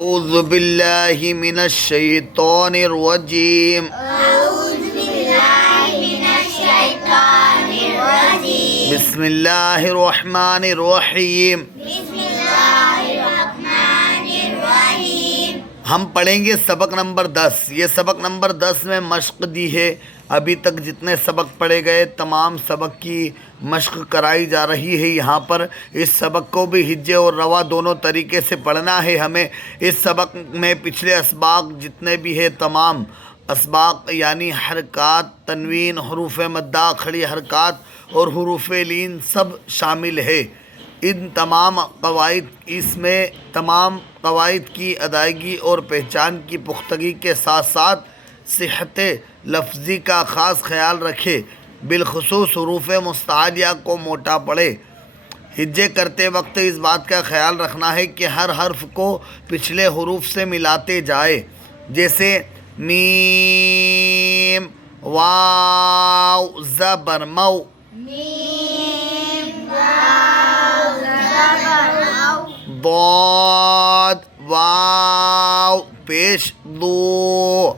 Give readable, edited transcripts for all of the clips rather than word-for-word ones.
اعوذ باللہ من الشیطان الرجیم بسم اللہ الرحمن الرحیم ہم پڑھیں گے سبق نمبر 10۔ یہ سبق نمبر 10 میں مشق دی ہے۔ ابھی تک جتنے سبق پڑھے گئے تمام سبق کی مشق کرائی جا رہی ہے یہاں پر۔ اس سبق کو بھی ہجے اور روا دونوں طریقے سے پڑھنا ہے ہمیں۔ اس سبق میں پچھلے اسباق جتنے بھی ہے تمام اسباق یعنی حرکات، تنوین، حروف مدہ، کھڑی حرکات اور حروف لین سب شامل ہے۔ ان تمام قواعد اس میں تمام قواعد کی ادائیگی اور پہچان کی پختگی کے ساتھ ساتھ صحت لفظی کا خاص خیال رکھے، بالخصوص حروف مستعلیہ کو موٹا پڑھے۔ ہجے کرتے وقت اس بات کا خیال رکھنا ہے کہ ہر حرف کو پچھلے حروف سے ملاتے جائے، جیسے میم، واو زبر مو، ضاد واو پیش دو،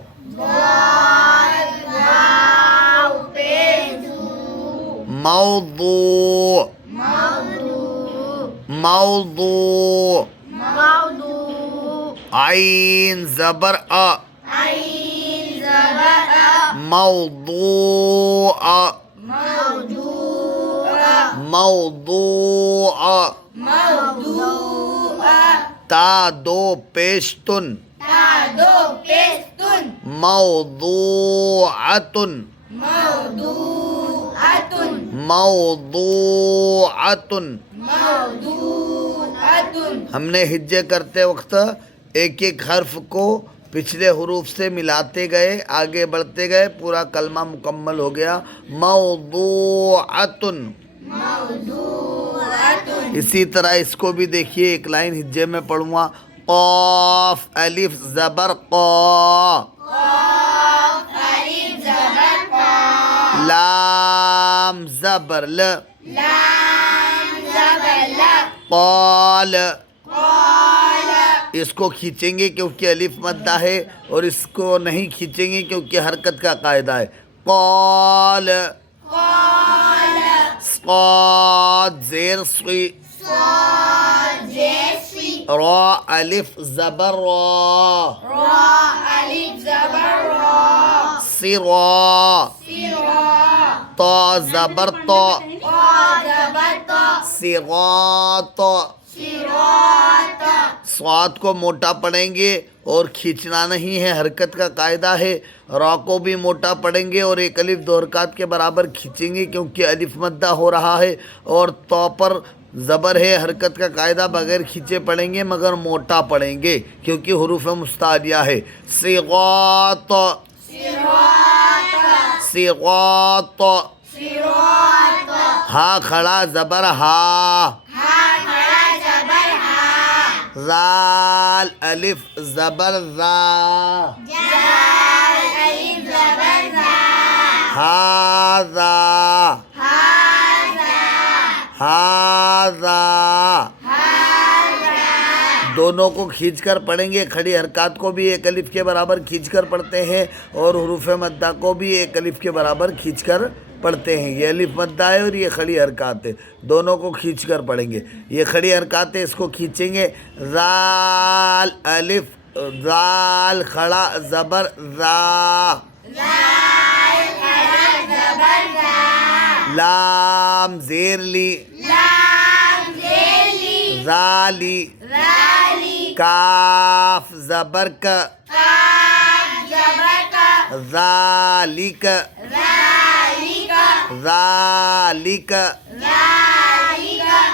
موضوع موضوع، عین زبر ا، موضوع موضوع، تا دو پیشتن، موضوعتن موضوعتن۔ ہم نے ہجے کرتے وقت ایک ایک حرف کو پچھلے حروف سے ملاتے گئے، آگے بڑھتے گئے، پورا کلمہ مکمل ہو گیا۔ موضوعتن۔ اسی طرح اس کو بھی دیکھیے، ایک لائن ہجے میں پڑھوں گا۔ قاف الف زبر قا، لام زبر ل، قال۔ اس کو کھینچیں گے کیونکہ الف مدہ ہے، اور اس کو نہیں کھینچیں گے کیونکہ حرکت کا قاعدہ ہے۔ قال، صاد زیر صی، را الف زبر را، صرا، تا زبر تا، صراط۔ صاد کو موٹا پڑھیں گے اور کھینچنا نہیں ہے، حرکت کا قاعدہ ہے۔ را کو بھی موٹا پڑھیں گے اور ایک الف دو حرکات کے برابر کھینچیں گے کیونکہ الف مدہ ہو رہا ہے، اور تو پر زبر ہے، حرکت کا قاعدہ بغیر کھینچے پڑھیں گے مگر موٹا پڑھیں گے کیونکہ حروف مستعلیہ ہے۔ صراط صراط، ہا کھڑا زبر ہا، زال الف زبر زا، ہاذا ہاذا۔ دونوں کو کھینچ کر پڑھیں گے، کھڑی حرکات کو بھی ایک الف کے برابر کھینچ کر پڑھتے ہیں اور حروف مدہ کو بھی ایک الف کے برابر کھینچ کر پڑھتے ہیں۔ یہ الف مدہ ہے اور یہ کھڑی حرکات ہے، دونوں کو کھینچ کر پڑھیں گے۔ یہ کھڑی حرکات ہے، اس کو کھینچیں گے۔ زال الف زال کھڑا زبر زا، لام زیر لی، ذالی، کاف زبر کا، ذالک، ذالک۔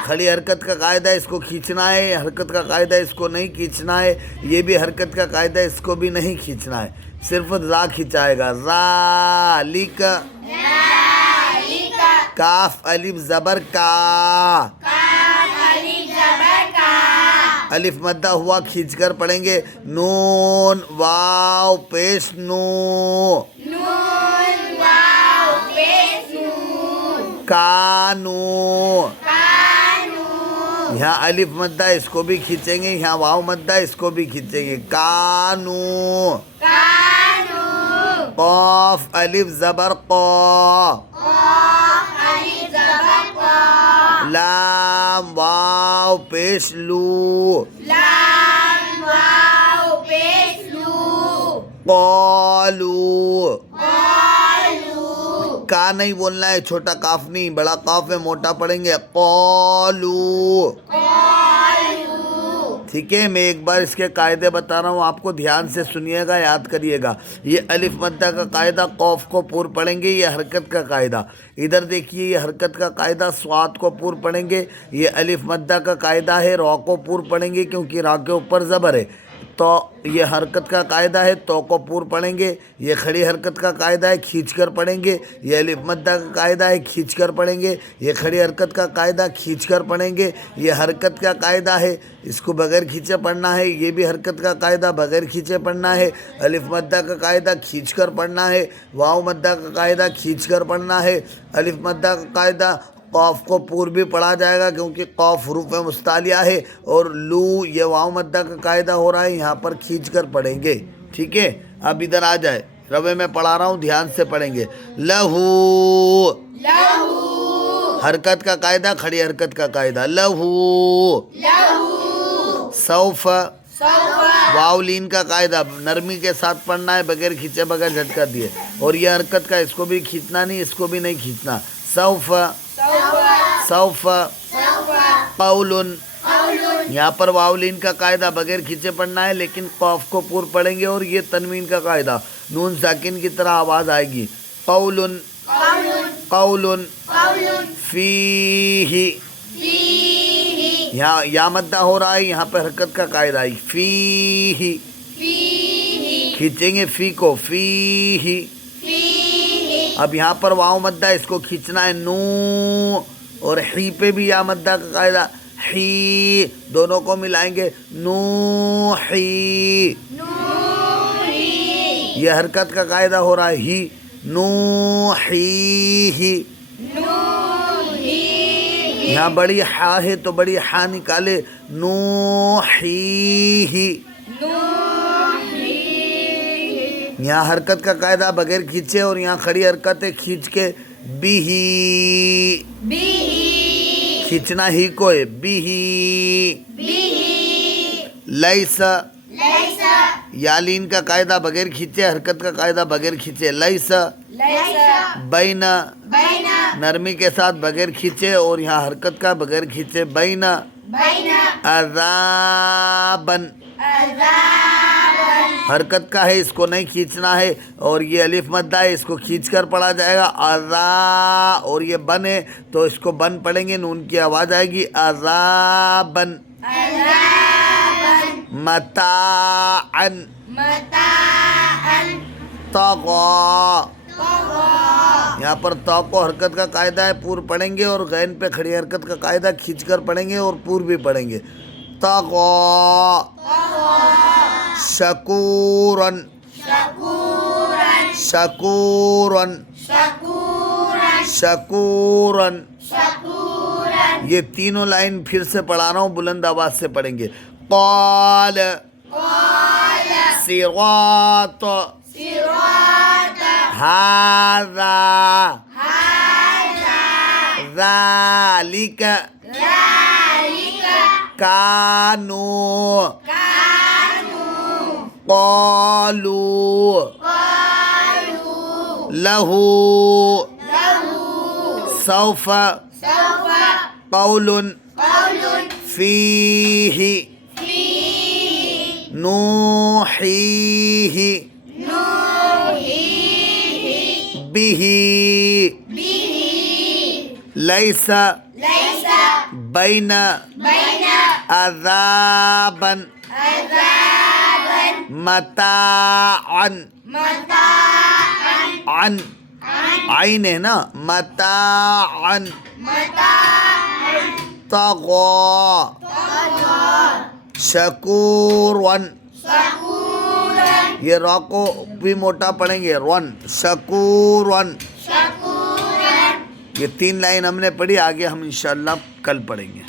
کھڑی حرکت کا قاعدہ اس کو کھینچنا ہے، حرکت کا قاعدہ اس کو نہیں کھینچنا ہے۔ یہ بھی حرکت کا قاعدہ اس کو بھی نہیں کھینچنا ہے، صرف ذا کھینچائے گا۔ ذالک، کاف الف زبر کا، الف مدہ ہوا کھینچ کر پڑھیں گے۔ نون واو پیش نو، کانو، یہاں الف مدہ ہے، اس کو بھی کھینچیں گے، یہاں واو مدہ ہے، اس کو بھی کھینچیں گے. کانو. قاف الف زبر قا. لام واو پیش لو. قالو. کا نہیں بولنا ہے، چھوٹا کاف نہیں، بڑا قاف ہے، موٹا پڑھیں گے. قالو. ٹھیک ہے، میں ایک بار اس کے قاعدے بتا رہا ہوں، آپ کو دھیان سے سنیے گا، یاد کریے گا. یہ الف مدہ کا قاعدہ، قوف کو پور پڑھیں گے، یہ حرکت کا قاعدہ. ادھر دیکھیے، یہ حرکت کا قاعدہ، سواد کو پور پڑھیں گے. یہ الف مدہ کا قاعدہ ہے، را کو پور پڑھیں گے کیونکہ را کے اوپر زبر ہے. تو یہ حرکت کا قاعدہ ہے، تو کو پور پڑھیں گے. یہ کھڑی حرکت کا قاعدہ ہے، کھینچ کر پڑھیں گے. یہ الف مدہ کا قاعدہ ہے، کھینچ کر پڑھیں گے. یہ کھڑی حرکت کا قاعدہ، کھینچ کر پڑھیں گے. یہ حرکت کا قاعدہ ہے، اس کو بغیر کھینچے پڑھنا ہے. یہ بھی حرکت کا قاعدہ، بغیر کھینچے پڑھنا ہے. الف مدہ کا قاعدہ، کھینچ کر پڑھنا ہے. واو مدہ کا قاعدہ، کھینچ کر پڑھنا ہے. الف مدہ کا قاعدہ، قاف کو پور بھی پڑھا جائے گا کیونکہ قاف حروف مستعلیہ ہے. اور لو، یہ واو مدہ کا قاعدہ ہو رہا ہے، یہاں پر کھینچ کر پڑھیں گے. ٹھیک ہے، اب ادھر آ جائے، روے میں پڑھا رہا ہوں، دھیان سے پڑھیں گے. لہو. حرکت کا قاعدہ، کھڑی حرکت کا قاعدہ. لہو. سوف. واو لین کا قاعدہ، نرمی کے ساتھ پڑھنا ہے، بغیر کھینچے، بغیر جھٹکا دیے. اور یہ حرکت کا، اس کو بھی کھینچنا نہیں، اس کو بھی نہیں کھینچنا. سوف. سوف. قول. یہاں پر واو لین کا قاعدہ، بغیر کھینچے پڑھنا ہے، لیکن قاف کو پور پڑھیں گے. اور یہ تنوین کا قاعدہ، نون ساکن کی طرح آواز آئے گی. قول. قول. فیہ. یہاں یا مدہ ہو رہا ہے، یہاں پہ حرکت کا قاعدہ ہے. فیہ. کھینچیں گے فی کو. فیہ. اب یہاں پر واو مدہ ہے، اس کو کھینچنا ہے. نو. اور ہی پہ بھی یا مدہ کا قاعدہ. ہی. دونوں کو ملائیں گے. نو ہی. یہ حرکت کا قاعدہ ہو رہا ہے. ہی. نو ہی. یہاں بڑی ہا ہے تو بڑی ہا نکالے. نو ہی. یہاں حرکت کا قاعدہ، بغیر کھینچے، اور یہاں کھڑی حرکت ہے، کھینچ کے. بھی. کھینچنا ہی کو ہے. بھی. لیس. یالین کا قاعدہ، بغیر کھینچے، حرکت کا قاعدہ، بغیر کھینچے. لیس. بین. نرمی کے ساتھ، بغیر کھینچے، اور یہاں حرکت کا، بغیر کھینچے. بین. عذابن. حرکت کا ہے، اس کو نہیں کھینچنا ہے. اور یہ الف مدہ ہے، اس کو کھینچ کر پڑھا جائے گا. عذا. اور یہ بن ہے تو اس کو بن پڑھیں گے، نون کی آواز آئے گی. عذابن. متاعن. طغى. یہاں پر تا کو حرکت کا قاعدہ ہے، پور پڑھیں گے. اور غین پہ کھڑی حرکت کا قاعدہ، کھینچ کر پڑھیں گے اور پور بھی پڑھیں گے. طغى. شکورن. شکورن. شکورن. یہ تینوں لائن پھر سے پڑھا رہا ہوں، بلند آواز سے پڑھیں گے. قال. صراط. هذا. ذلك. كانوا. قالوا. له. سوف. قول. فيه. نوحيه. به. ليس. بين. عذابا. متاعا. عن. عین ہے نا. متاعا. طغى. شکورا. یہ را کو بھی موٹا پڑھیں گے. رن. شکورا. یہ تین لائن ہم نے پڑھی، آگے ہم انشاءاللہ کل پڑھیں گے.